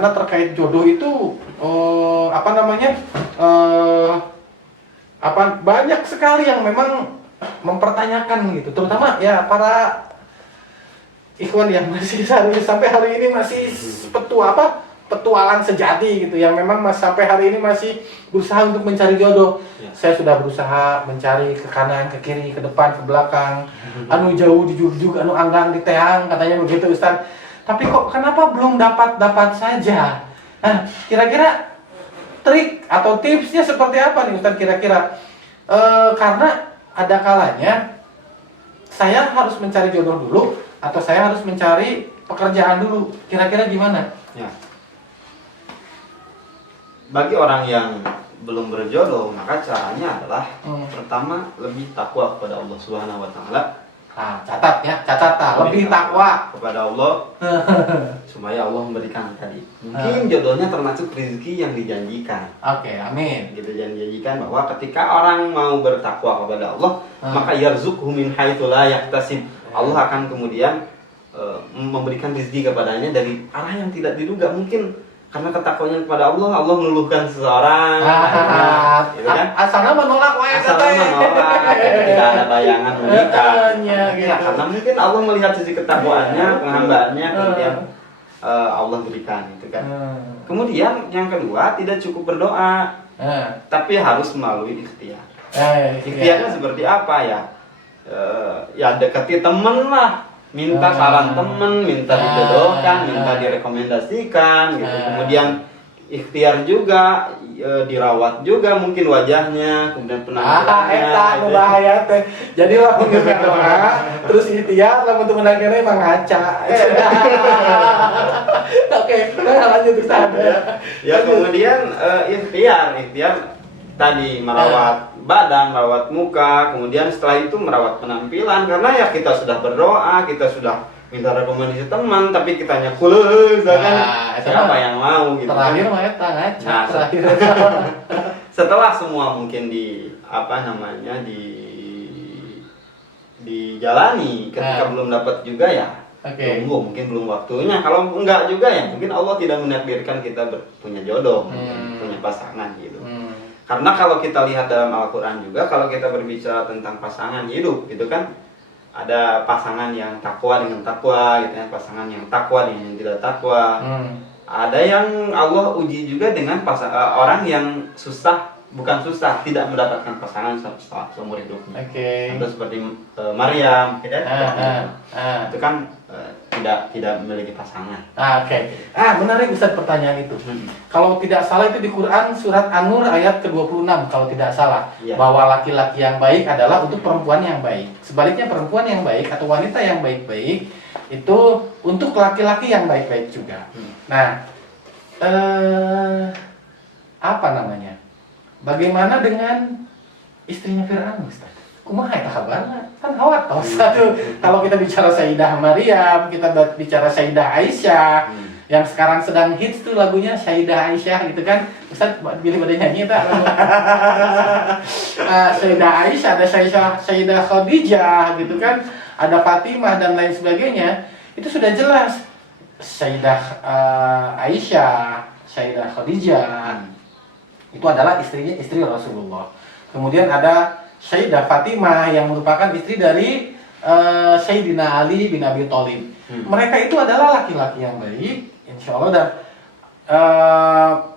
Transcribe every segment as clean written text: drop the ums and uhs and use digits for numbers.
karena terkait jodoh itu banyak sekali yang memang mempertanyakan gitu, terutama ya para ikhwan yang masih sampai hari ini masih petualang sejati gitu, yang memang sampai hari ini masih berusaha untuk mencari jodoh. Saya sudah berusaha mencari ke kanan, ke kiri, ke depan, ke belakang, anu jauh di jujuk, anu anggang di teang, katanya begitu Ustaz. Tapi kok kenapa belum dapat saja? Nah, kira-kira trik atau tipsnya seperti apa nih Ustaz kira-kira? Karena ada kalanya saya harus mencari jodoh dulu atau saya harus mencari pekerjaan dulu. Kira-kira gimana? Ya. Bagi orang yang belum berjodoh, maka caranya adalah pertama lebih takwa kepada Allah Subhanahu wa taala. Catat lebih takwa kepada Allah supaya Allah memberikan tadi. Mungkin jodohnya termasuk rezeki yang dijanjikan. Oke, amin. Gitu, janjikan bahwa ketika orang mau bertakwa kepada Allah, maka yarzuqhu min haitsu la yahtasib. Allah akan kemudian memberikan rezeki kepadanya dari arah yang tidak diduga. Mungkin karena ketakwanya kepada Allah, Allah meluluhkan seseorang, gitu kan? Asalnya menolak, tidak ada bayangan menikah. Gitu. Karena mungkin Allah melihat sisi ketakwaannya, penghambaannya, kemudian Allah berikan, gitu kan? Kemudian yang kedua, tidak cukup berdoa, tapi harus melalui ikhtiar. Ikhtiarnya seperti apa ya? Ya dekati temen lah. Minta saran temen, minta dijodohkan, minta direkomendasikan gitu. Kemudian ikhtiar juga, dirawat juga mungkin wajahnya, kemudian penampilannya. Bahaya teh. Jadi lah menurut doa, terus ikhtiar lah untuk menangkapnya emang ngaca. Oke, lanjut Ustaz. Ya kemudian ikhtiar tadi merawat badan, merawat muka, kemudian setelah itu merawat penampilan, karena ya kita sudah berdoa, kita sudah minta rekomendasi teman, tapi kitanya kulus, kan? Siapa yang mau gitu? Terakhir mah eta ngaca. Setelah semua mungkin dijalani, ketika belum dapat juga ya tunggu, mungkin belum waktunya. Kalau enggak juga ya mungkin Allah tidak menakdirkan kita punya jodoh, punya pasangan gitu. Karena kalau kita lihat dalam Al-Quran juga, kalau kita berbicara tentang pasangan hidup, gitu kan, ada pasangan yang takwa dengan takwa, gitu ya, pasangan yang takwa dengan yang tidak takwa. Ada yang Allah uji juga dengan orang yang tidak mendapatkan pasangan seumur hidupnya. Itu seperti Maryam, gitu ya. Itu kan tidak memiliki pasangan. Menarik Ustaz pertanyaan itu. Kalau tidak salah itu di Quran surat An-Nur ayat ke-26 kalau tidak salah, bahwa laki-laki yang baik adalah untuk perempuan yang baik. Sebaliknya perempuan yang baik atau wanita yang baik-baik itu untuk laki-laki yang baik-baik juga. Nah, bagaimana dengan istrinya Fir'aun Ustaz? Kumaha eta kabarna? Kan hawatos kalau kita bicara Sayyidah Maryam, kita bicara Sayyidah Aisyah, yang sekarang sedang hits tuh lagunya Sayyidah Aisyah gitu kan. Ustaz pilih pada nyanyi tak? Sayyidah Aisyah, ada Sayyidah Khadijah gitu kan, ada Fatimah dan lain sebagainya. Itu sudah jelas Sayyidah Aisyah, Sayyidah Khadijah itu adalah istri Rasulullah. Kemudian ada Sayyidah Fatimah yang merupakan istri dari Sayyidina Ali bin Abi Thalib. Mereka itu adalah laki-laki yang baik, insya Allah, dan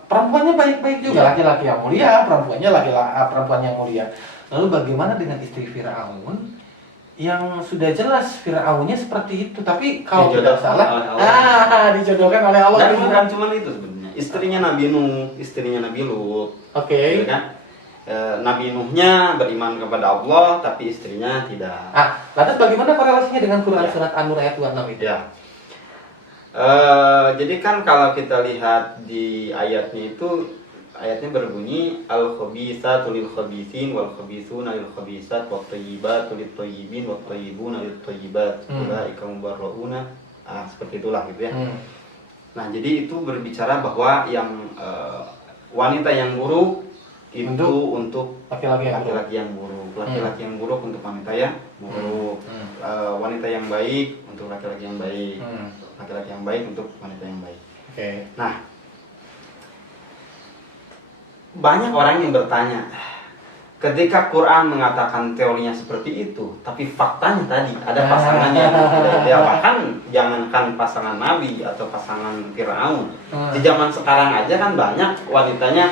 perempuannya baik-baik juga, laki-laki yang mulia, perempuan yang mulia. Lalu bagaimana dengan istri Fir'aun yang sudah jelas Fir'aunnya seperti itu, tapi kalau tidak salah dijodohkan oleh Allah. Dan bukan cuma itu sebenarnya, istrinya Nabi Nuh, istrinya Nabi Lut. Gitu kan? Nabi Nuhnya beriman kepada Allah, tapi istrinya tidak. Lantas bagaimana korelasinya dengan Quran surat An-Nur ayat 26 itu? Jadi kan kalau kita lihat di ayatnya itu, ayatnya berbunyi al-khabithatu lil-khabithin wal-khabithuna lil-khabithat wat-thayyibatu lit-thayyibin wat-thayyibuna lit-thayyibat ulaika mubarrauna. Seperti itulah gitu ya. Nah, jadi itu berbicara bahwa yang wanita yang buruk itu untuk laki-laki yang buruk, laki-laki yang buruk untuk wanita yang buruk, wanita yang baik untuk laki-laki yang baik, laki-laki yang baik untuk wanita yang baik. Nah, banyak orang yang bertanya, ketika Quran mengatakan teorinya seperti itu, tapi faktanya tadi ada pasangan yang tidak ideal, bahkan jangankan pasangan Nabi atau pasangan Firaun, di zaman sekarang aja kan banyak wanitanya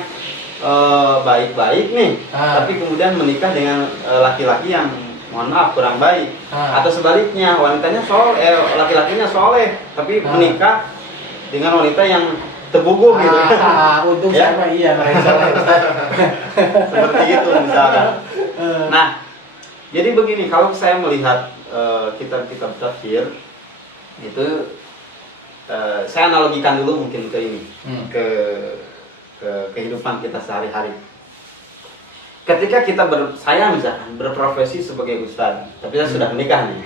baik-baik nih, tapi kemudian menikah dengan laki-laki yang mohon maaf kurang baik, atau sebaliknya wanitanya laki-lakinya soleh, tapi menikah dengan wanita yang terbuguh gitu. Untung ya? Sama iya seperti itu misalnya. Nah, jadi begini, kalau saya melihat kitab-kitab tafsir itu, saya analogikan dulu mungkin ke ini, ke kehidupan kita sehari-hari. Ketika saya misalkan berprofesi sebagai ustadz, tapi saya sudah menikah nih.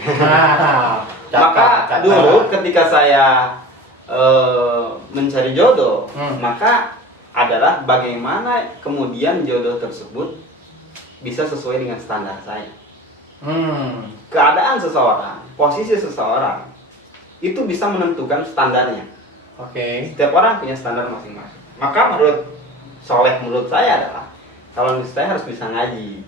Maka dulu ketika saya mencari jodoh, maka adalah bagaimana kemudian jodoh tersebut bisa sesuai dengan standar saya. Keadaan seseorang, posisi seseorang itu bisa menentukan standarnya. Setiap orang punya standar masing-masing. Maka menurut saya adalah calon istri saya harus bisa ngaji.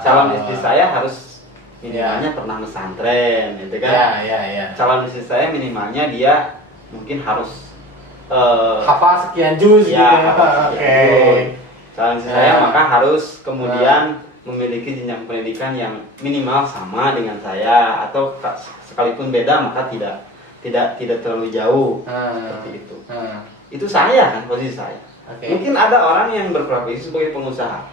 Calon istri saya harus minimalnya pernah pesantren, gitu kan? Calon istri saya minimalnya dia mungkin harus hafal sekian juz. Calon istri saya maka harus kemudian memiliki jenjang pendidikan yang minimal sama dengan saya, atau sekalipun beda maka tidak terlalu jauh, seperti itu. Itu saya kan, posisi saya. Mungkin ada orang yang berprofesi sebagai pengusaha,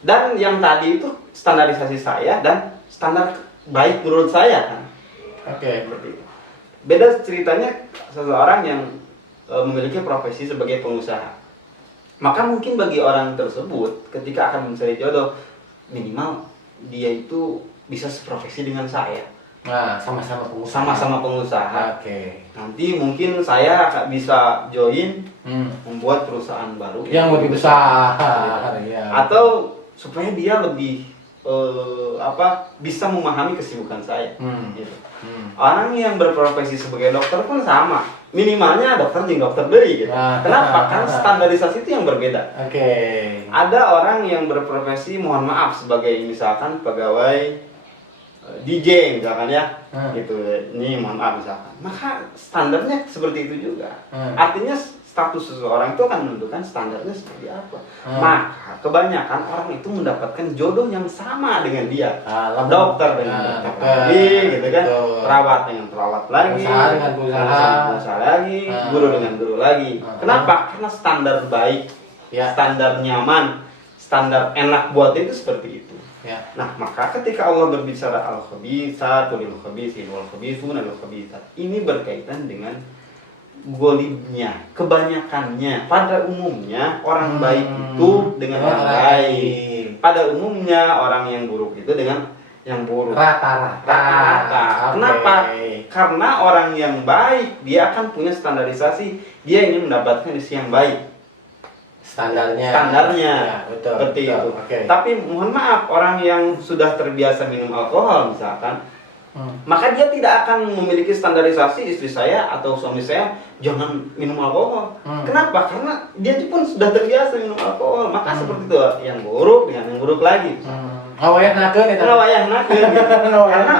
dan yang tadi itu standarisasi saya dan standar baik menurut saya kan. Seperti itu. Beda ceritanya seseorang yang memiliki profesi sebagai pengusaha. Maka mungkin bagi orang tersebut ketika akan mencari jodoh, minimal dia itu bisa seprofesi dengan saya. Sama-sama pengusaha. Nanti mungkin saya bisa join membuat perusahaan baru yang lebih besar. Atau supaya dia lebih bisa memahami kesibukan saya. Gitu. Orang yang berprofesi sebagai dokter pun sama, minimalnya dokter jeung dokter deui gitu. Kenapa? Karena standarisasi itu yang berbeda. Ada orang yang berprofesi mohon maaf sebagai misalkan pegawai DJ misalkan ya, gitu. Ini mohon maaf misalkan. Maka standarnya seperti itu juga. Artinya status seseorang itu akan menentukan standarnya seperti apa. Maka kebanyakan orang itu mendapatkan jodoh yang sama dengan dia. Dokter dengan dokter lagi, gitu kan. Perawat dengan perawat lagi, pengusaha dengan pengusaha lagi, guru dengan guru lagi. Kenapa? Karena standar baik, standar nyaman, standar enak buat itu seperti itu. Nah, maka ketika Allah berbicara al-khabitsat lil khabitsin wal khabithuna lil khabitsat, ini berkaitan dengan golibnya, kebanyakannya. Pada umumnya orang baik itu dengan orang baik. Pada umumnya orang yang buruk itu dengan yang buruk. Rata-rata. Kenapa? Karena orang yang baik dia akan punya standarisasi. Dia ingin mendapatkan istri yang baik. Standarnya betul, seperti itu. Tapi mohon maaf, orang yang sudah terbiasa minum alkohol misalkan, maka dia tidak akan memiliki standarisasi istri saya atau suami saya jangan minum alkohol. Kenapa? Karena dia pun sudah terbiasa minum alkohol. Maka seperti itu, yang buruk dengan yang buruk lagi. Karena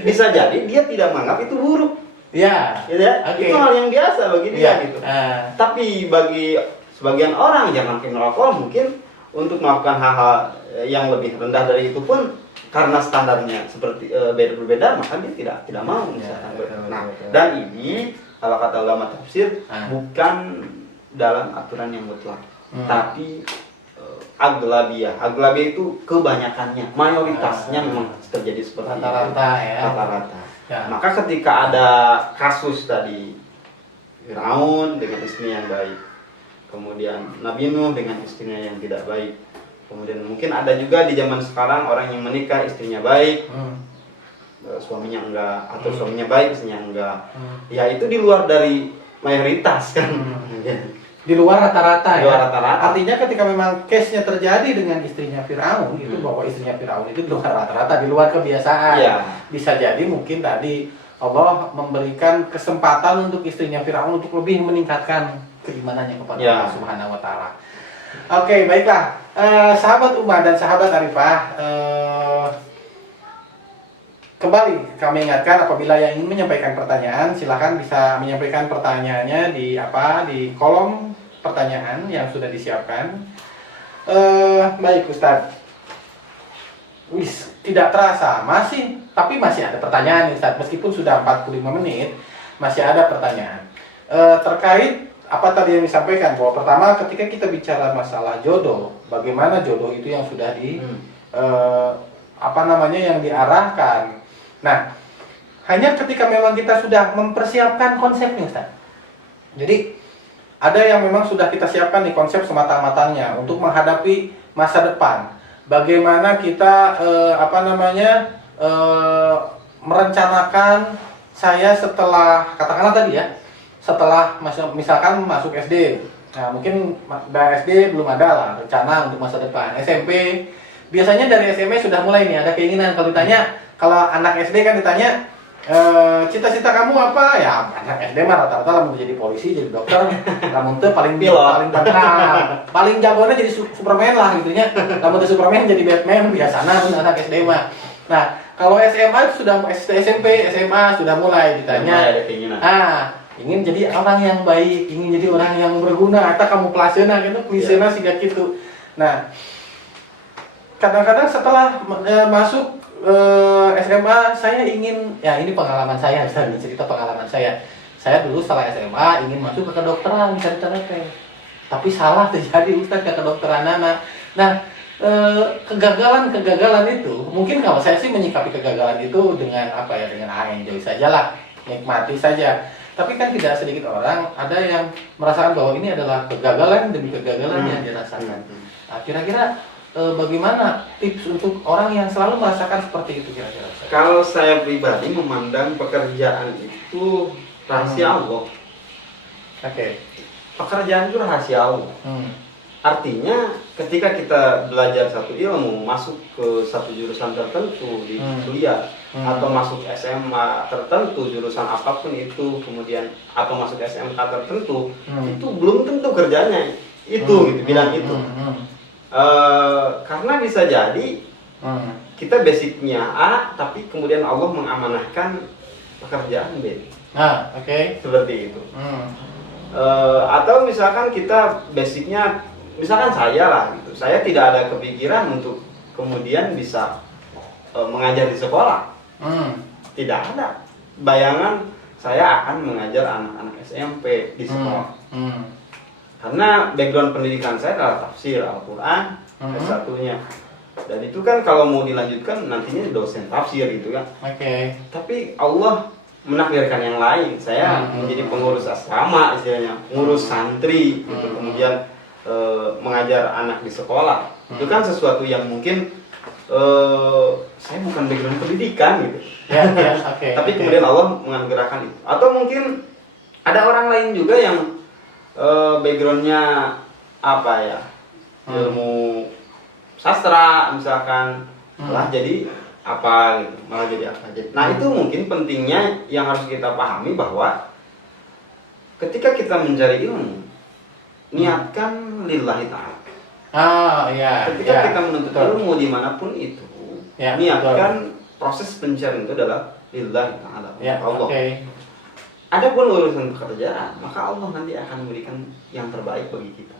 bisa jadi dia tidak menganggap itu buruk. Gitu ya? Itu hal yang biasa bagi dia gitu. Tapi bagi sebagian orang jangan minum alkohol, mungkin untuk melakukan hal-hal yang lebih rendah dari itu pun karena standarnya seperti berbeda, maka dia tidak mau misalkan. Dan ini kalau kata ulama tafsir bukan dalam aturan yang mutlak, tapi aglabiyah. Aglabiyah itu kebanyakannya, mayoritasnya memang terjadi seperti rata-rata. Maka ketika ada kasus tadi Firaun dengan istrinya yang baik, kemudian Nabi Nuh dengan istrinya yang tidak baik, kemudian mungkin ada juga di zaman sekarang orang yang menikah istrinya baik, suaminya enggak, atau suaminya baik istrinya enggak. Ya itu di luar dari mayoritas kan. Di luar rata-rata ya. Artinya ketika memang case-nya terjadi dengan istrinya Firaun, itu bahwa istrinya Firaun itu di luar rata-rata, di luar kebiasaan. Bisa jadi mungkin tadi Allah memberikan kesempatan untuk istrinya Firaun untuk lebih meningkatkan keimanannya kepada Ya. Allah Subhanahu wa taala. Oke, baiklah. Sahabat Uma dan sahabat Arifah, kembali kami ingatkan apabila yang ingin menyampaikan pertanyaan silahkan bisa menyampaikan pertanyaannya di kolom pertanyaan yang sudah disiapkan. Baik Ustadz. Wis, tidak terasa tapi masih ada pertanyaan Ustadz, meskipun sudah 45 menit masih ada pertanyaan terkait apa tadi yang disampaikan, bahwa pertama ketika kita bicara masalah jodoh, bagaimana jodoh itu yang sudah yang diarahkan. Nah, hanya ketika memang kita sudah mempersiapkan konsepnya Ustaz. Jadi ada yang memang sudah kita siapkan di konsep semata-matanya untuk menghadapi masa depan. Bagaimana kita merencanakan saya setelah, katakanlah tadi ya, setelah misalkan masuk SD. Nah, mungkin SD belum ada lah rencana untuk masa depan. SMP, biasanya dari SMP sudah mulai nih ada keinginan. Kalau ditanya, kalau anak SD kan ditanya, cita-cita kamu apa? Ya anak SD mah rata-rata lah mau jadi polisi, jadi dokter. Namun tuh paling paling jagonya jadi Superman lah gitunya. Namun tuh Superman jadi Batman biasanya anak SD mah. Nah, kalau SMA sudah SMP, SMA sudah mulai ditanya. Ingin jadi orang yang baik, ingin jadi orang yang berguna, atau kamu pelajaran gitu, pelajaran sih gitu. Nah, kadang-kadang setelah masuk SMA, saya ingin, ya ini pengalaman saya, cerita pengalaman saya. Saya dulu setelah SMA ingin masuk ke kedokteran, tapi salah terjadi Ustaz ke kedokteran anak. Nah, kegagalan itu, mungkin kalau saya sih menyikapi kegagalan itu dengan dengan enjoy saja lah, nikmati saja. Tapi kan tidak sedikit orang ada yang merasakan bahwa ini adalah kegagalan demi kegagalan yang dirasakan. Nah, kira-kira bagaimana tips untuk orang yang selalu merasakan seperti itu kira-kira? Kalau saya pribadi memandang pekerjaan itu rahasia Allah. Pekerjaan itu rahasia Allah. Artinya ketika kita belajar satu ilmu, masuk ke satu jurusan tertentu di kuliah, atau masuk SMA tertentu, jurusan apapun itu, kemudian atau masuk SMK tertentu, itu belum tentu kerjanya itu gitu, bidang itu. Karena bisa jadi kita basicnya A, tapi kemudian Allah mengamanahkan pekerjaan B. Seperti itu. Atau misalkan kita basicnya, misalkan saya lah gitu, saya tidak ada kepikiran untuk kemudian bisa mengajar di sekolah. Tidak ada bayangan saya akan mengajar anak-anak SMP di sekolah. Karena background pendidikan saya adalah tafsir Al-Quran S1-nya. Dan itu kan kalau mau dilanjutkan nantinya dosen tafsir gitu kan. Tapi Allah menakdirkan yang lain. Saya menjadi pengurus asrama istilahnya, pengurus santri gitu. Kemudian mengajar anak di sekolah. Itu kan sesuatu yang mungkin saya bukan background pendidikan gitu. Tapi kemudian Allah menganugerahkan itu. Atau mungkin ada orang lain juga yang backgroundnya ilmu sastra misalkan, malah jadi apa gitu, nah itu mungkin pentingnya yang harus kita pahami bahwa ketika kita mencari ilmu, niatkan lillahi ta'ala. Ketika kita menuntut ilmu dimanapun itu, niatkan proses pencarian itu adalah lillahi ta'ala, Allah. Adapun urusan pekerjaan, maka Allah nanti akan memberikan yang terbaik bagi kita.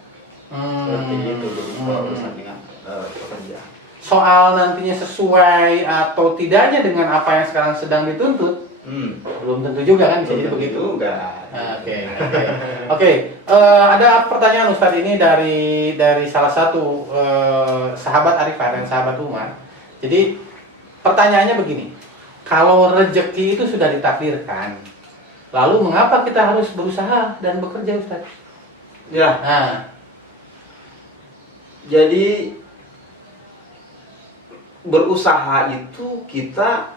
Seperti itu, jadi kalau urusan dengan pekerjaan. Soal nantinya sesuai atau tidaknya dengan apa yang sekarang sedang dituntut, belum tentu juga kan, bisa jadi begitu. Ada pertanyaan Ustadz ini dari salah satu sahabat Arifah dan sahabat Umar. Jadi pertanyaannya begini, kalau rezeki itu sudah ditakdirkan, lalu mengapa kita harus berusaha dan bekerja Ustadz? Jadi berusaha itu kita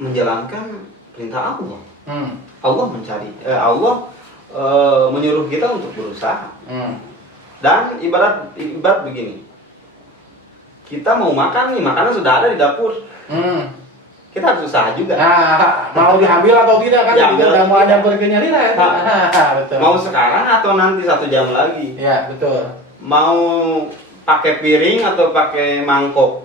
menjalankan perintah Allah. Allah menyuruh kita untuk berusaha. Dan ibarat begini, kita mau makan nih, makanan sudah ada di dapur. kita harus usaha juga. Nah, mau diambil atau tidak kan? Ya, Juga udah mau ada berikutnya nih kan? Betul. Mau sekarang atau nanti 1 jam lagi? Ya, betul. Mau pakai piring atau pakai mangkok?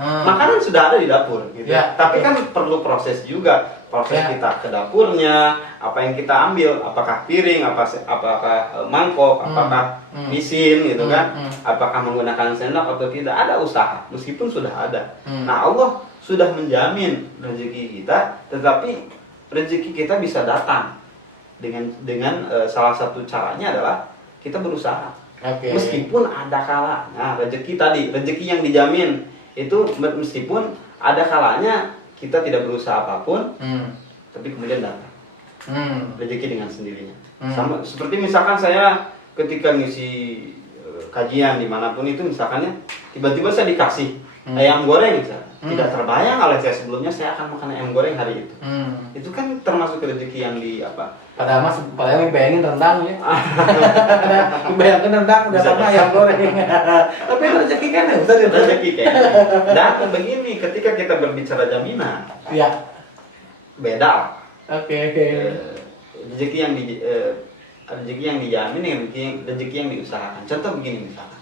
Makanan sudah ada di dapur, gitu. Ya, Tapi betul. kan perlu proses juga. Proses Ya. kita ke dapurnya, apa yang kita ambil, apakah piring, apakah mangkok, apakah misin, gitu kan? Apakah menggunakan sendok atau tidak, ada usaha, meskipun sudah ada. Nah, Allah sudah menjamin rezeki kita, tetapi rezeki kita bisa datang dengan salah satu caranya adalah kita berusaha. Oke. Meskipun ada kalanya rezeki yang dijamin itu meskipun ada kalanya kita tidak berusaha apapun, tapi kemudian datang rezeki dengan sendirinya. Sama seperti misalkan saya ketika ngisi kajian dimanapun itu, misalkannya tiba-tiba saya dikasih ayam goreng misalnya. Tidak terbayang oleh saya sebelumnya saya akan makan ayam goreng hari itu. Itu kan termasuk rezeki yang di apa? Padahal bayangin rendang ya. Bayangin rendang udah sama ayam goreng. Tapi rezeki kan ya, Ustaz, Rezeki kayak gitu. Dan begini, ketika kita berbicara jaminan, Iya. beda. Oke. Rezeki yang dijamin dengan rezeki yang diusahakan. Contoh begini misalkan,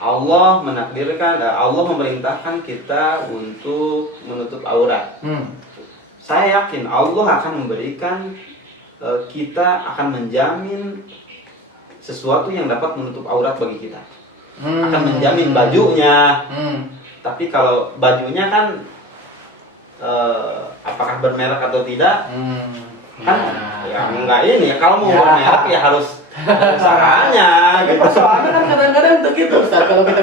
Allah menakdirkan, Allah memerintahkan kita untuk menutup aurat. Saya yakin Allah akan memberikan, kita akan menjamin sesuatu yang dapat menutup aurat bagi kita. Akan menjamin bajunya. Tapi kalau bajunya kan apakah bermerek atau tidak, kan ya enggak ini ya. Kalau mau bermerek ya harus usahanya gitu. Persoalannya kan kadang-kadang begitu, Ustaz. Kalau kita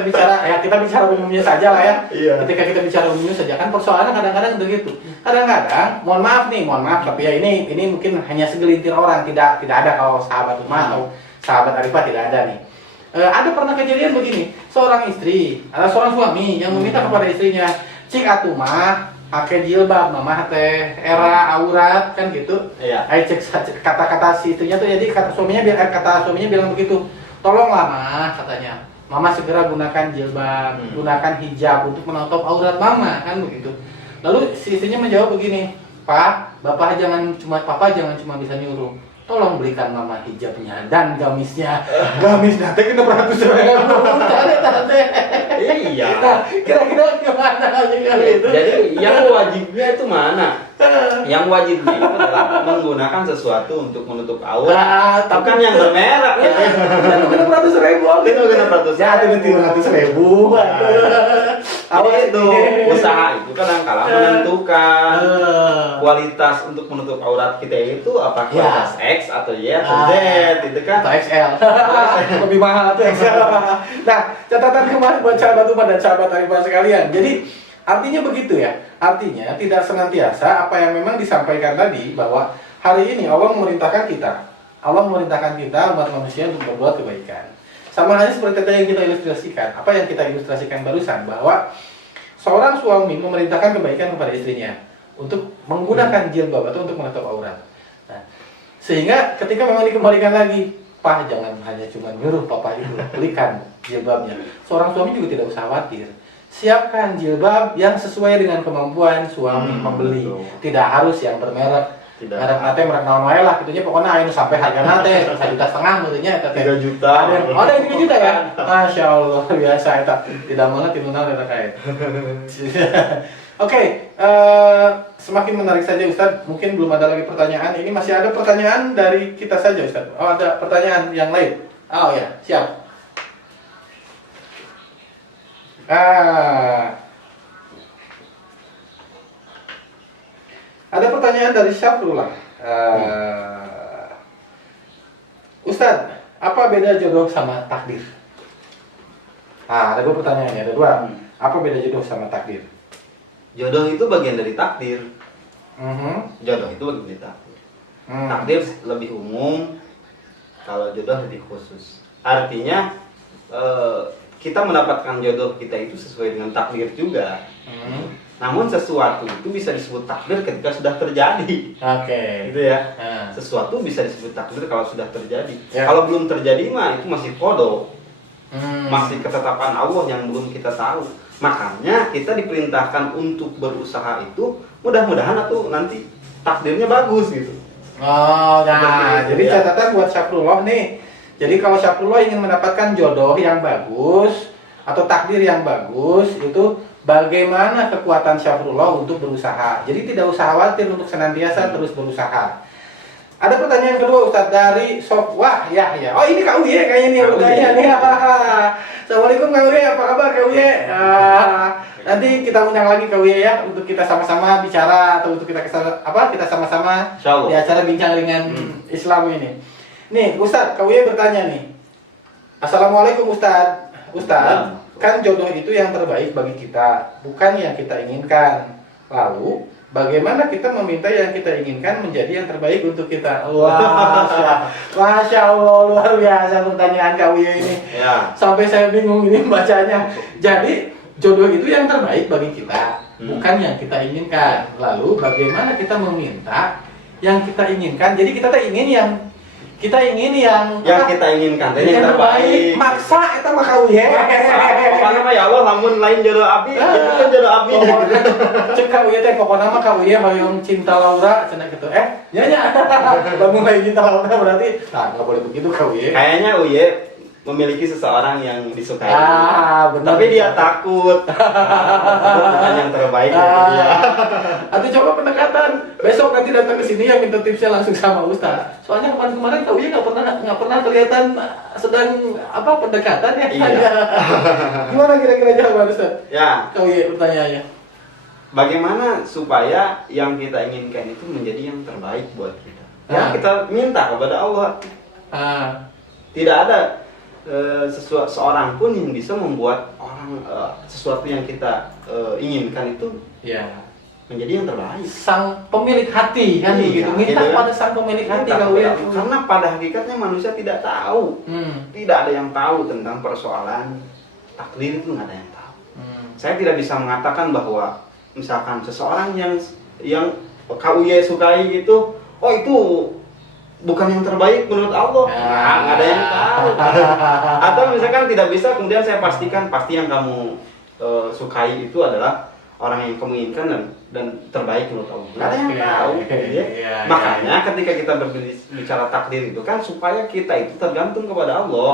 bicara umumnya saja lah ya. Iya. Ketika kita bicara umumnya saja kan persoalannya kadang-kadang begitu. Kadang-kadang, mohon maaf, tapi ya ini mungkin hanya segelintir orang, tidak ada kalau sahabat Umar atau sahabat Arifah tidak ada nih. Ada pernah kejadian begini, seorang istri, ada seorang suami yang meminta kepada istrinya, "Cik atuh mah, pakai jilbab, mama teh era aurat," kan gitu. Iya. Cek kata-kata si istrinya tuh, jadi kata suaminya bilang begitu, "Tolonglah mah," katanya, "mama segera gunakan jilbab, gunakan hijab untuk menutup aurat mama," kan begitu. Lalu si istrinya menjawab begini, Papa jangan cuma bisa nyuruh. Tolong belikan mama hijabnya dan gamisnya. Gamisnya teh kita beratus ribu. Iya. Nah, kira-kira gimana kalau itu? Jadi yang wajibnya itu mana? Yang wajibnya itu adalah menggunakan sesuatu untuk menutup aurat. Bukan yang bermerek. Itu kena beratus ribu. Itu kena beratus Ya, itu 300.000. Jadi itu usaha itu kadang-kala menentukan kualitas untuk menutup aurat kita itu apa kualitas X atau Y atau Z, itu kan? Atau XL. Lebih mahal tuh XL. Nah, catatan kemarin buat sahabat Umar dan sahabat Arifah sekalian. Jadi artinya begitu ya. Artinya tidak senantiasa apa yang memang disampaikan tadi, bahwa hari ini Allah memerintahkan kita umat manusia untuk berbuat kebaikan. Sama halnya seperti tadi yang kita ilustrasikan. Apa yang kita ilustrasikan barusan, bahwa seorang suami memerintahkan kebaikan kepada istrinya untuk menggunakan jilbab atau untuk menutup aurat. Nah, sehingga ketika memang dikembalikan lagi, "Pak, jangan hanya cuma nyuruh papa itu belikan jilbabnya." Seorang suami juga tidak usah khawatir. Siapkan jilbab yang sesuai dengan kemampuan suami membeli. Tidak harus yang bermerek. Tidak. Merek naon wae lah, gitunya pokoknya anu sampai harga nate 1,5 juta meureunnya eta teh. 3 juta. Ada yang 3 juta ya? Masya Allah, biasa eta. Tidak banget itu naon eta kae. Oke, semakin menarik saja Ustadz. Mungkin belum ada lagi pertanyaan. Ini masih ada pertanyaan dari kita saja Ustadz. Oh, ada pertanyaan yang lain. Oh ya, siap. Ada pertanyaan dari Syafrullah. Ustadz, apa beda jodoh sama takdir? Ada dua pertanyaannya, ada dua. Apa beda jodoh sama takdir? Jodoh itu bagian dari takdir. Jodoh itu bagian dari takdir. Takdir lebih umum, kalau jodoh lebih khusus. Artinya kita mendapatkan jodoh kita itu sesuai dengan takdir juga. Namun sesuatu itu bisa disebut takdir ketika sudah terjadi. Oke. Gitu ya. Sesuatu bisa disebut takdir kalau sudah terjadi. Ya. Kalau belum terjadi mah itu masih kodo. Masih ketetapan Allah yang belum kita tahu. Makanya kita diperintahkan untuk berusaha itu, mudah-mudahan atau nanti takdirnya bagus gitu. Oh, nah, Seperti itu, jadi ya. catatan buat Syafrullah nih. Jadi kalau Syafrullah ingin mendapatkan jodoh yang bagus atau takdir yang bagus, itu bagaimana kekuatan Syafrullah untuk berusaha. Jadi tidak usah khawatir untuk senantiasa terus berusaha. Ada pertanyaan kedua Ustadz dari Wah, ya. Oh, ini Kak Uye kayaknya nih pertanyaan nih. Assalamualaikum Kak Uye, apa kabar Kak Uye? Nanti kita undang lagi Kak Uye ya untuk kita sama-sama bicara atau untuk kita kita sama-sama Insyaallah. di acara bincang ringan Islam ini. Nih, Ustadz, Kak Uye bertanya nih. Assalamualaikum Ustadz. Ustadz, kan jodoh itu yang terbaik bagi kita, bukan yang kita inginkan. Lalu bagaimana kita meminta yang kita inginkan menjadi yang terbaik untuk kita? Wah, Masya Allah, luar biasa pertanyaan Kak Uye ini. Ya. Sampai saya bingung ini bacanya. Jadi, jodoh itu yang terbaik bagi kita, bukan yang kita inginkan. Lalu, bagaimana kita meminta yang kita inginkan? Jadi, kita ingin yang kita kita inginkan yang terbaik. Maksa itu mah Kak Uye. Pokoknya mah ya Allah lamun lain jodoh abi, itu kan jodoh abi. Cek Kak Uye teh pokoknya mah Kak Uye hoyong cinta Laura cenah gitu. Nya. Bangun lagi cinta Laura berarti enggak boleh begitu Kak Uye. Kayaknya Uye memiliki seseorang yang disukai. Benar. Tapi dia takut. Bukan yang terbaik bagi dia. Atau coba pendekatan. Besok nanti datang ke sini yang minta tipsnya langsung sama Ustaz. Soalnya kemarin Kak Uye nggak pernah kelihatan sedang pendekatan ya. Iya. Gimana kira-kira jawaban Ustaz? Ya. Kak Uye pertanyaannya. Bagaimana supaya yang kita inginkan itu menjadi yang terbaik buat kita? Ya kita minta kepada Allah. Tidak ada seorang pun yang bisa membuat orang sesuatu yang kita inginkan itu menjadi yang terbaik. Sang pemilik hati kan gitu. Minta gitu, pada sang pemilik hati Kak Uye. Karena pada hakikatnya manusia tidak tahu. Tidak ada yang tahu tentang persoalan takdir itu, nggak ada yang tahu. Saya tidak bisa mengatakan bahwa misalkan seseorang yang Kak Uye sukai gitu, oh itu bukan yang terbaik menurut Allah. Nggak ada yang tahu. Atau misalkan tidak bisa, kemudian saya pastikan pasti yang kamu sukai itu adalah orang yang kamu inginkan dan terbaik menurut Allah. Nggak ada yang tahu. Makanya ketika kita berbicara takdir itu kan supaya kita itu tergantung kepada Allah.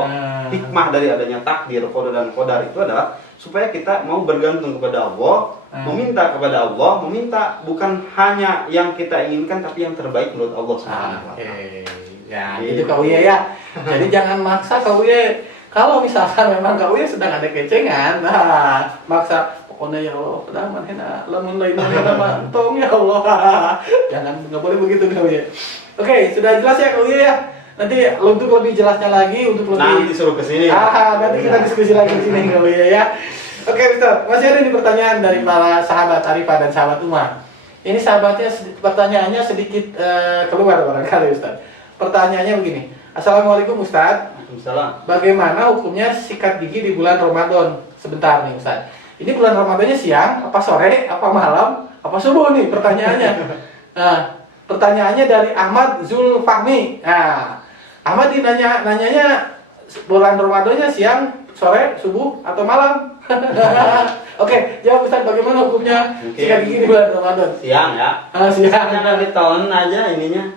Hikmah dari adanya takdir, qada dan qadar itu adalah supaya kita mau bergantung kepada Allah, meminta kepada Allah, meminta bukan hanya yang kita inginkan tapi yang terbaik menurut Allah Subhanahu wa taala. Ya, gitu Kak Uye ya. Jadi jangan maksa Kak Uye. Kalau misalkan memang Kak Uye sedang ada kecengan, maksa pokoknya ya Allah, pedang manehna lamun lain mantong ya Allah. Jangan, nggak boleh begitu Kak Uye. Oke, sudah jelas ya Kak Uye ya. Nanti untuk lebih jelasnya lagi, untuk lebih nanti suruh ke sini. Nanti kita diskusi lagi di sini Kak Uye ya. Oke Ustaz, masih ada nih pertanyaan dari para sahabat Arifah dan sahabat Umar. Ini sahabatnya pertanyaannya sedikit keluar barangkali Ustaz. Pertanyaannya begini. Assalamualaikum Ustaz. Waalaikumsalam. Bagaimana hukumnya sikat gigi di bulan Ramadan? Sebentar nih Ustaz. Ini bulan Ramadannya siang, apa sore, apa malam, apa subuh nih pertanyaannya. Nah, pertanyaannya dari Ahmad Zulfahmi. Nah, Ahmad nanyanya bulan Ramadannya siang, sore, subuh, atau malam? Oke, jawab Ustaz, bagaimana hukumnya sikat gigi di bulan Ramadan? Siang ya. Siang. Jangan ditelan aja ininya.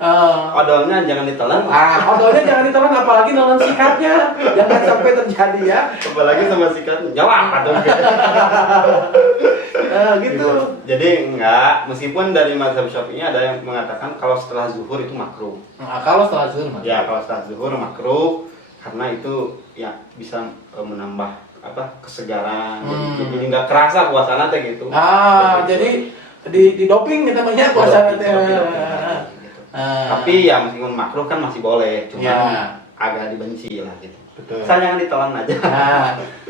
Odolnya jangan ditelan. Odolnya jangan ditelan, apalagi nelen sikatnya. Jangan sampai terjadi ya. Apalagi sama sikatnya. Jawab atau gitu. Jadi enggak, meskipun dari mazhab Syafi'i ada yang mengatakan kalau setelah zuhur itu makruh. Kalau setelah zuhur makruh. Ya, kalau setelah zuhur makruh karena itu ya bisa menambah kesegaran. Jadi nggak kerasa puasana teh gitu. Jadi di doping kita namanya puasana teh. Tapi ya meskipun makruh kan masih boleh, cuma agak dibenci lah gitu. Betul. Jangan ditelan aja.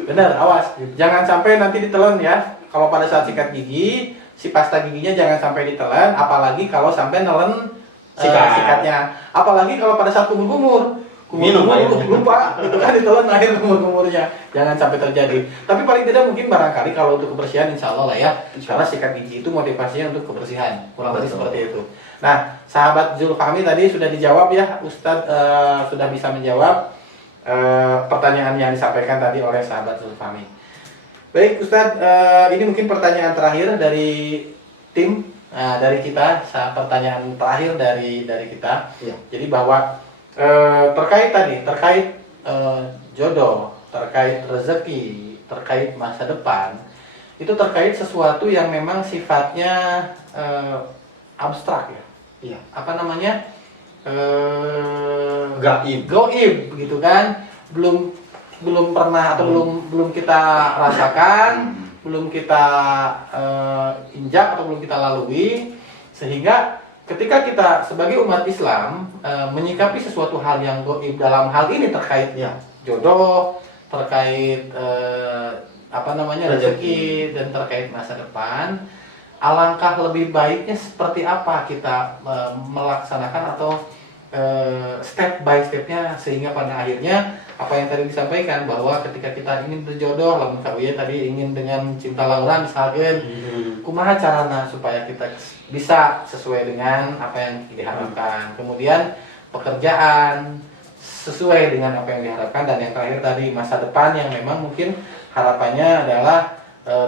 Benar, awas. Jangan sampai nanti ditelan ya. Kalau pada saat sikat gigi, si pasta giginya jangan sampai ditelan, apalagi kalau sampai nelen sikatnya. Apalagi kalau pada saat kumur-kumur. Minum air. Lupa, itu kan ditelan air kumur-kumurnya. Jangan sampai terjadi. Tapi paling tidak mungkin barangkali kalau untuk kebersihan insya Allah lah ya. Karena sikat gigi itu motivasinya untuk kebersihan. Kurang lebih seperti itu. Nah, sahabat Zulfahmi tadi sudah dijawab ya. Ustadz sudah bisa menjawab pertanyaan yang disampaikan tadi oleh sahabat Zulfahmi. Baik Ustadz, ini mungkin pertanyaan terakhir dari tim, dari kita, pertanyaan terakhir dari kita. Iya. Jadi bahwa terkait jodoh, terkait rezeki, terkait masa depan, itu terkait sesuatu yang memang sifatnya abstrak ya. Iya. Apa namanya? Gaib. Goib gitu kan, belum pernah atau belum kita rasakan, belum kita injak atau belum kita lalui, sehingga ketika kita sebagai umat Islam menyikapi sesuatu hal yang goib dalam hal ini terkait jodoh, terkait rezeki dan terkait masa depan, alangkah lebih baiknya seperti apa kita melaksanakan atau step by stepnya, sehingga pada akhirnya apa yang tadi disampaikan bahwa ketika kita ingin berjodoh, lamun kawiya tadi ingin dengan cinta lauran misalkan, kumaha carana supaya kita bisa sesuai dengan apa yang diharapkan, kemudian pekerjaan sesuai dengan apa yang diharapkan, dan yang terakhir tadi masa depan yang memang mungkin harapannya adalah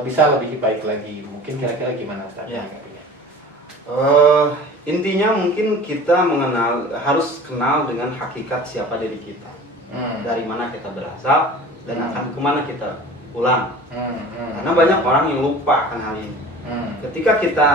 bisa lebih baik lagi. Mungkin kira-kira gimana Ustaz? Ya. Intinya mungkin kita harus kenal dengan hakikat siapa diri kita, dari mana kita berasal dan akan kemana kita pulang. Karena banyak orang yang lupa akan hal ini. Ketika kita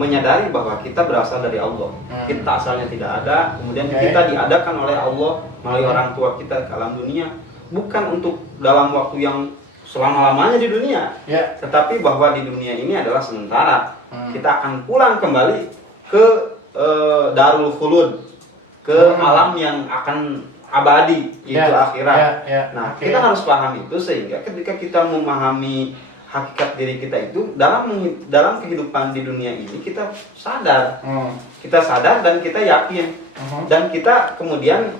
menyadari bahwa kita berasal dari Allah, kita asalnya tidak ada, kemudian kita diadakan oleh Allah melalui orang tua kita ke alam dunia, bukan untuk dalam waktu yang selama-lamanya di dunia, tetapi bahwa di dunia ini adalah sementara. Kita akan pulang kembali ke Darul Khulud, ke alam yang akan abadi, yaitu akhirat. Nah, kita harus paham itu, sehingga ketika kita memahami hakikat diri kita itu dalam kehidupan di dunia ini, kita sadar, dan kita yakin, dan kita kemudian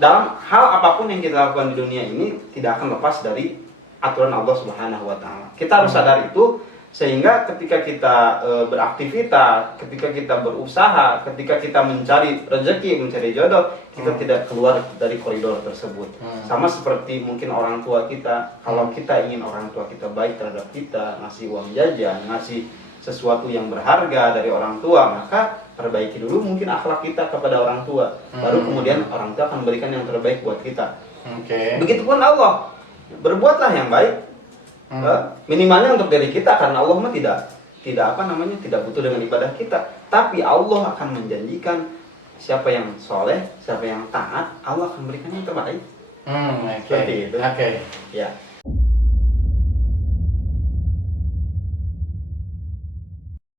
dalam hal apapun yang kita lakukan di dunia ini tidak akan lepas dari aturan Allah Subhanahu wa Ta'ala. Kita harus sadar itu, sehingga ketika kita beraktivitas, ketika kita berusaha, ketika kita mencari rezeki, mencari jodoh, kita tidak keluar dari koridor tersebut. Sama seperti mungkin orang tua kita, kalau kita ingin orang tua kita baik terhadap kita, ngasih uang jajan, ngasih sesuatu yang berharga dari orang tua, maka perbaiki dulu mungkin akhlak kita kepada orang tua, baru kemudian orang tua akan memberikan yang terbaik buat kita. Begitupun Allah, berbuatlah yang baik, minimalnya untuk diri kita, karena Allah mah tidak butuh dengan ibadah kita, tapi Allah akan menjanjikan siapa yang soleh, siapa yang taat, Allah akan memberikan yang terbaik. Seperti itu. Ya.